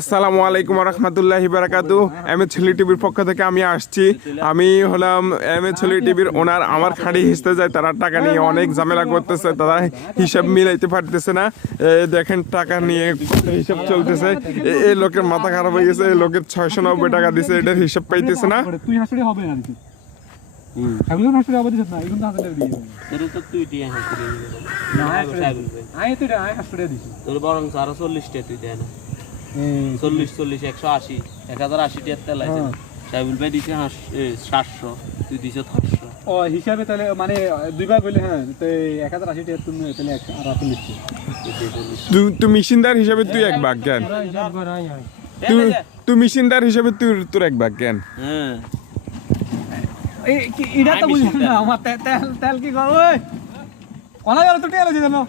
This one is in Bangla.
আসসালামু আলাইকুম রহমতুল্লাহি বারাকাতু এম এ ছেলে টিভির পক্ষ থেকে আমি আসছি। আমি হলাম এম এ ছেলে টিভির ওনার। আমার খাড়ি হিসতে যায়, তারা টাকা নিয়ে অনেক ঝামেলা করতেছে, তারা হিসাব মিলাইতে পারতেছে না। দেখেন টাকা নিয়ে হিসাব চলতেছে। এই লোকের মাথা খারাপ হয়ে গেছে এই লোকের ছয়শো নব্বই টাকা দিছে, এটার হিসাব পাইতেছে না। তুই না। চল্লিশ চল্লিশ একশো আশি এক হাজার আশি টিয়ার তেল আছে। সাইবুল ভাই দিছে সাতশো তুই দিছে সাতশো ও হিসাবে তাহলে মানে দুইবার বললে হ্যাঁ তো এক হাজার আশি টাকা তুমি তাহলে একশো আর আপনি তুই মিশিনদার হিসাবে তুই এক ভাগ জ্ঞান তুই তুই মিশিনদার হিসাবে তুই তোর এক ভাগ জ্ঞান হ্যাঁ। এটা তো বুঝলাম না আমার তেল তেল কি কর ওই। কোনা গেল তো তেল আছে জানো